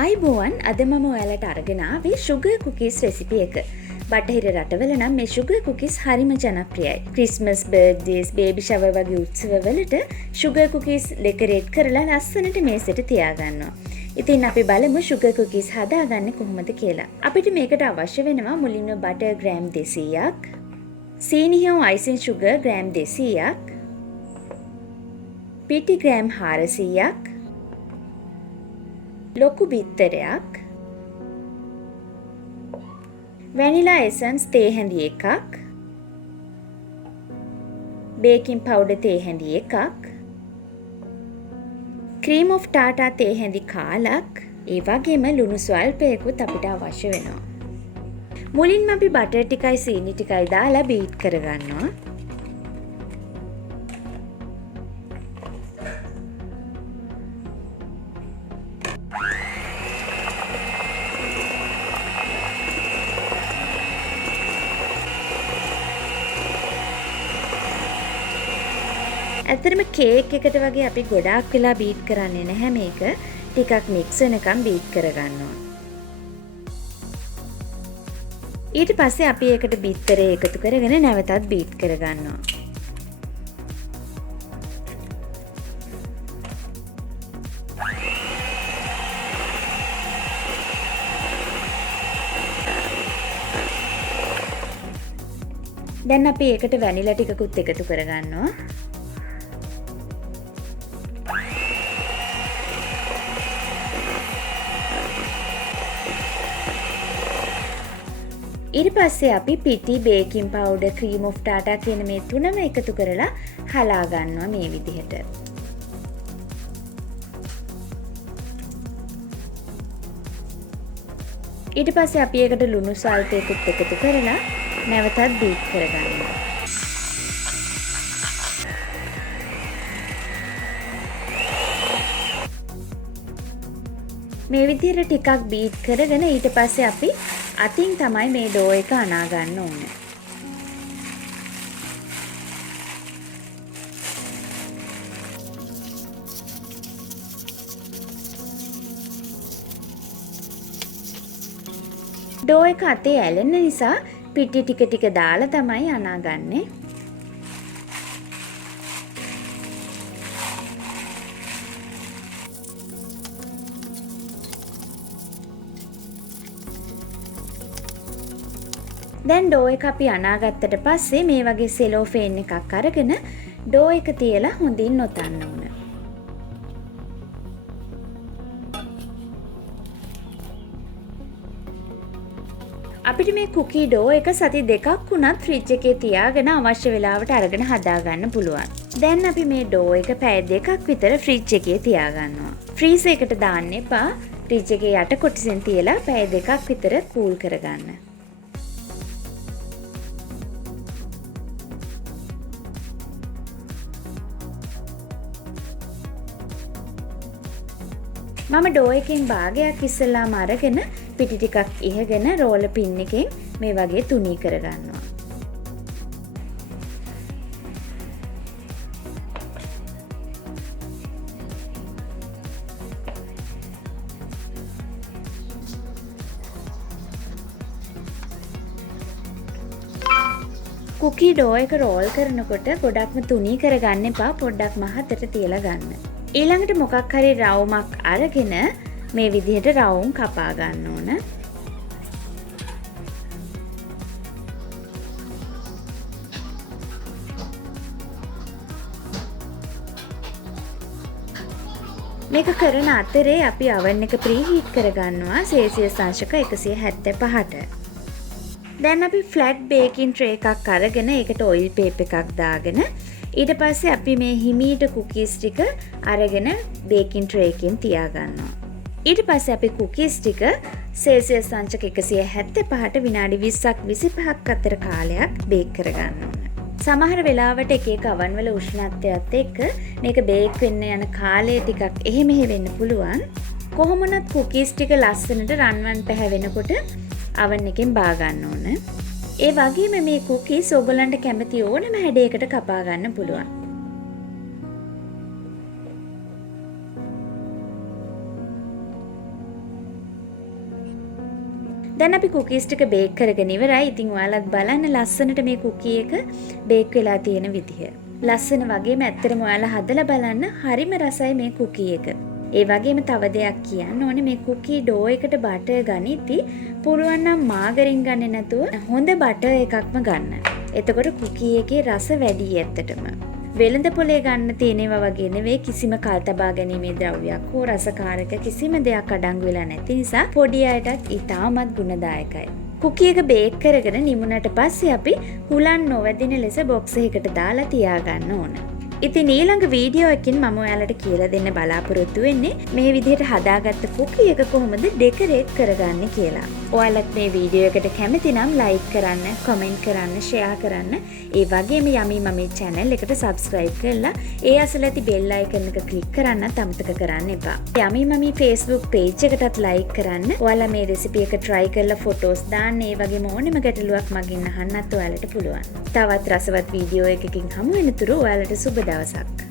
ආයිබෝවන් අද මම ඔයාලට අරගෙන ආවේ sugar cookies recipe එක. බටහිර රටවල නම් මේ sugar cookies හරිම ජනප්‍රියයි. Christmas, birthdays, baby shower වගේ උත්සවවලට sugar cookies decorate කරලා ලස්සනට මේසෙට තියාගන්නවා. ඉතින් අපි බලමු sugar cookies හදාගන්නේ කොහොමද කියලා. අපිට මේකට අවශ්‍ය වෙනවා මුලින්ම butter gram 200ක්, සීනි හෝ icing sugar gram 200ක්, පිටි gram 400ක්, ලොකු බිත්තරයක්, වැනිලා එසන්ස් තේ හැඳි එකක්, බේකින් පවුඩර් තේ හැඳි එකක්, ක්‍රීම් ඔෆ් ටාටා තේ හැඳි කාලක්, ඒ වගේම ලුණු ස්වල්පයකුත් අපිට අවශ්‍ය වෙනවා. මුලින්ම අපි බටර් ටිකයි සීනි ටිකයි දාලා බීට් කරගන්නවා. ඇත්තටම කේක් එකට වගේ අපි ගොඩාක් වෙලා බීට් කරන්නේ නැහැ මේක. ටිකක් මික්ස් වෙනකම් බීට් කරගන්නවා. ඊට පස්සේ අපි ඒකට බිත්තරේ එකතු කරගෙන නැවතත් බීට් කරගන්නවා. දැන් අපි ඒකට වැනිලා ටිකකුත් එකතු කරගන්නවා. ඊට පස්සේ අපි පිටි, බේකින් පවුඩර්, ක්‍රීම් ඔෆ් ටාටා කියන මේ තුනම එකතු කරලා හලා ගන්නවා මේ විදිහට. ඊට පස්සේ අපි ඒකට ලුණු සල්පයකුත් එකතු කරලා නැවතත් බීට් කරගන්නවා. මේ විදිහට ටිකක් බීට් කරගෙන ඊට පස්සේ අපි අතින් තමයි මේ ඩෝ එක අනා ගන්න ඕනේ. ඩෝ එක අතේ ඇලෙන නිසා පිටි ටික ටික දාලා තමයි අනාගන්නේ. දැන් ඩෝ එක අපි අනාගත්තට පස්සේ මේ වගේ සෙලෝෆේන් එකක් අරගෙන ඩෝ එක තියලා හොඳින් නොතන්න ඕන. අපිට මේ කුකී ඩෝ එක සති දෙකක් වුණත් ෆ්‍රිජ් එකේ තියාගෙන අවශ්‍ය වෙලාවට අරගෙන හදාගන්න පුළුවන්. දැන් අපි මේ ඩෝ එක පැය දෙකක් විතර ෆ්‍රිජ් එකේ තියාගන්නවා. ෆ්‍රීසර් එකට දාන්න එපා. ෆ්‍රිජ් එකේ යට කොටසෙන් තියලා පැය දෙකක් විතර කූල් කරගන්න. මම ඩෝ එකෙන් භාගයක් ඉස්සෙල්ලාම අරගෙන පිටි ටිකක් ඉහගෙන රෝල පින් එකෙන් මේ වගේ තුනී කරගන්නවා. කුකී ඩෝ එක රෝල් කරනකොට ගොඩක්ම තුනී කරගන්න එපා. පොඩ්ඩක් මහතට තියලා ගන්න. ඊළඟට මොකක් හරි රවුමක් අරගෙන මේ විදිහට රවුම් කපා ගන්න ඕන. මේක කරන අතරේ අපි oven එක ප්‍රීහීට් කරගන්නවා සෙල්සියස් අංශක 175ට. දැන් අපි ෆ්ලැට් බේකින් ට්‍රේ එකක් අරගෙන ඒකට ඔයිල් පේප් එකක් දාගෙන ඊට පස්සේ අපි මේ හිමීට කුකීස් ටික අරගෙන බේකින් ට්‍රේ එකෙන් තියාගන්නවා. ඊට පස්සේ අපි කුකීස් ටික සෙල්සියස් අංශක 175ට විනාඩි 20ක් 25ක් අතර කාලයක් බේක් කරගන්න ඕන. සමහර වෙලාවට එක එක oven වල උෂ්ණත්වයත් එක්ක මේක බේක් වෙන්න යන කාලය ටිකක් එහෙ මෙහෙ වෙන්න පුළුවන්. කොහොම වුණත් කුකීස් ටික ලස්සනට රන්වන් පැහැවෙනකොට oven එකෙන් බා ගන්න ඕන. ඒ වගේම මේ කුකීස් ඔයගලන්ට කැමති ඕනම හැඩයකට කපා ගන්න පුළුවන්. දැන් අපි කුකීස් ටික බේක් කරගෙන ඉවරයි. ඉතින් ඔයාලත් බලන්න ලස්සනට මේ කුකී එක බේක් වෙලා තියෙන විදිහ. ලස්සන වගේම ඇත්තටම ඔයාලා හදලා බලන්න හරිම රසයි මේ කුකී එක. ඒ වගේම තව දෙයක් කියන්න ඕනේ මේ කුකී ඩෝ එකට බටර් ගනිද්දි පුළුවන් නම් මාගරින් ගන්නේ නැතුව හොඳ බටර් එකක්ම ගන්න. එතකොට කුකී එකේ රස වැඩි ඇත්තටම. වෙළඳ පොලේ ගන්න තියෙනවා වගේ නෙවෙයි කිසිම කල් තබා ගැනීමේ ද්‍රව්‍යයක් හෝ රසකාරක කිසිම දෙයක් අඩංගු වෙලා නැති නිසා පොඩි අයටත් ඉතාමත් ගුණදායකයි. කුකී එක බේක් කරගෙන නිමුණට පස්සේ අපි හුලන් නොවැදින ලෙස බොක්ස් එකකට දාලා තියාගන්න ඕන. ඉතින් ඊළඟ වීඩියෝ එකකින් මම ඔයාලට කියලා දෙන්න බලාපොරොත්තු වෙන්නේ මේ විදිහට හදාගත්ත කුකී එක කොහොමද ඩෙකරේට් කරගන්නේ කියලා. ඔයාලත් මේ වීඩියෝ එකට කැමති නම් ලයික් කරන්න, කමෙන්ට් කරන්න, ෂෙයා කරන්න. ඒ වගේම යමි මමේ channel එකට subscribe කරලා ඒ අසල ඇති bell icon එක click කරන්නත් අමතක කරන්න එපා. යමි මමේ Facebook page එකටත් like කරන්න. ඔයාලා මේ recipe එක try කරලා photos දාන්න. ඒ වගේම ඕනෙම ගැටලුවක් මගෙන් අහන්නත් ඔයාලට පුළුවන්. තවත් රසවත් වීඩියෝ එකකින් හමු වෙනතුරු ඔයාලට සුබ දවසක්.